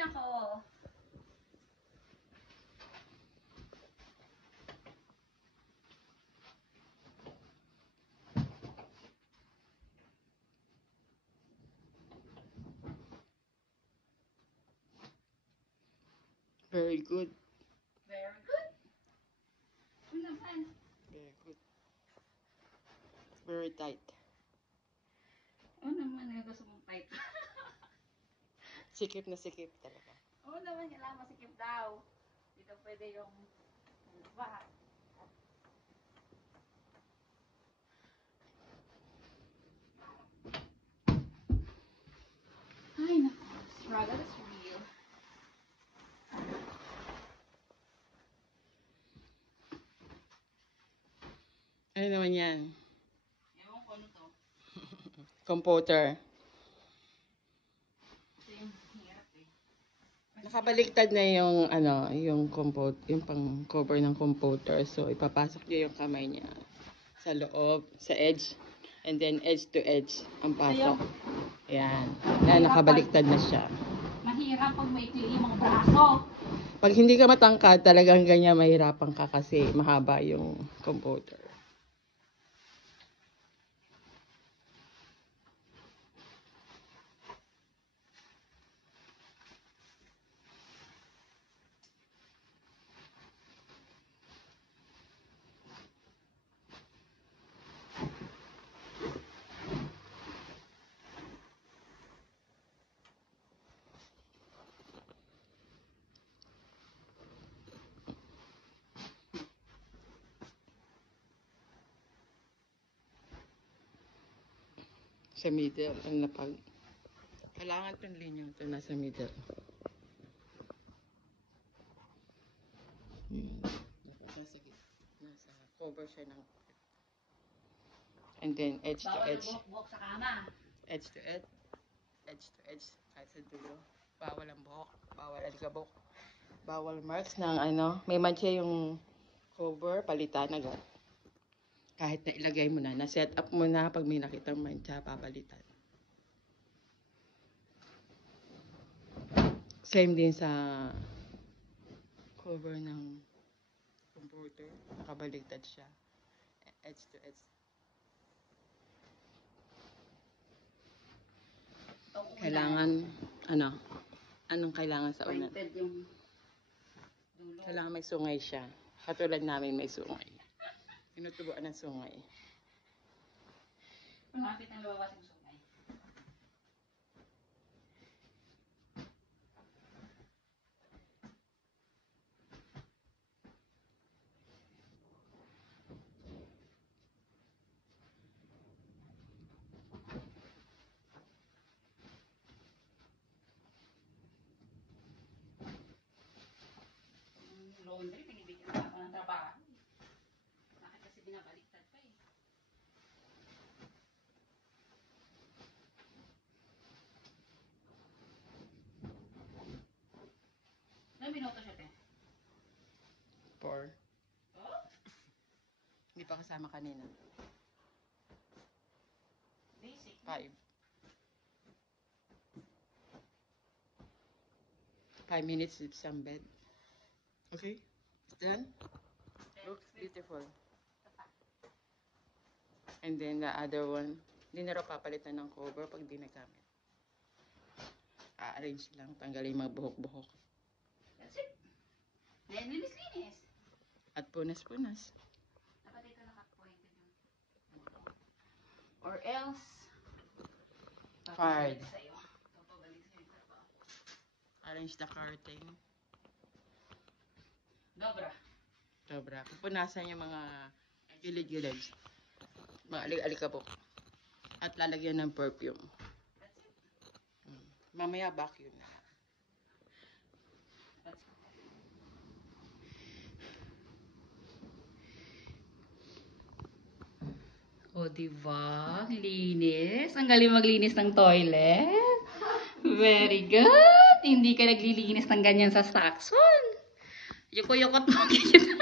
nako. Very good. Very good. Ano naman? Very good. Very tight. Oo naman, gusto mong tight. Sikip na sikip talaga. Oo naman, kailangan masikip daw. Dito pwede yung... Ano ba? Ay, nako. Struggle is real. Ano naman yan? Ewan ko ano to. Computer. Ito yung hirap eh. Nakabaliktad na yung yung yung pang cover ng computer. So ipapasok niyo yung kamay niya sa loob, sa edge, and then edge to edge ang pasok. Ayan. Ayan, nakabaliktad na siya. Mahirap pag maikli yung mga braso. Pag hindi ka matangkad, talagang ganyan mahirapan ka kasi mahaba yung computer. Sa middle, ang lapag. Kailangan itong linyong ito nasa middle. Nasa cover siya ng... And then edge to edge. Bawal ang buhok sa kama. Edge to edge. Edge to edge. Kahit sa dulo. Bawal ang buhok. Bawal alikabok. Bawal marks ng may mancha yung cover, palitan agad. Kahit na ilagay mo na, na-set up mo na pag may nakitang mancha, papalitan. Same din sa cover ng computer. Nakabaligtad siya. Edge to edge. Kailangan, anong kailangan sa unan? Pointed yung dulo. Kailangan may sungay siya. Katulad namin may sungay. Tinutubuan ng sungay. Malapit ang lumabas yung sungay. Laundry, pinibigyan na ako ng trabaho. Bakit kasi binabaliktad pa eh. Ano minuto siya, te? 4. Oh? Hindi pa kasama kanina. Basic. 5. 5 minutes with some bed. Okay? It's done? Looks beautiful. And then the other one, hindi na raw papalitan ng cover pag di nagamit. A-arrange lang, tanggalin yung mga buhok-buhok. That's it. Then, linis-linis. At punas-punas. Dapat dito naka-pointed yung dulo. Or else, Hard. sa'yo. Papagalit sa'yo yung trabaho. Arrange the curtain. Dobra. Sobra. Pupunasan yung mga gilid-gilid. Mga alikabok. At lalagyan ng perfume. That's it. Mamaya vacuum na. O, diba? Linis. Ang galing maglinis ng toilet. Very good. Hindi ka naglilinis ng ganyan sa Saxon. Yukot mo ganyan.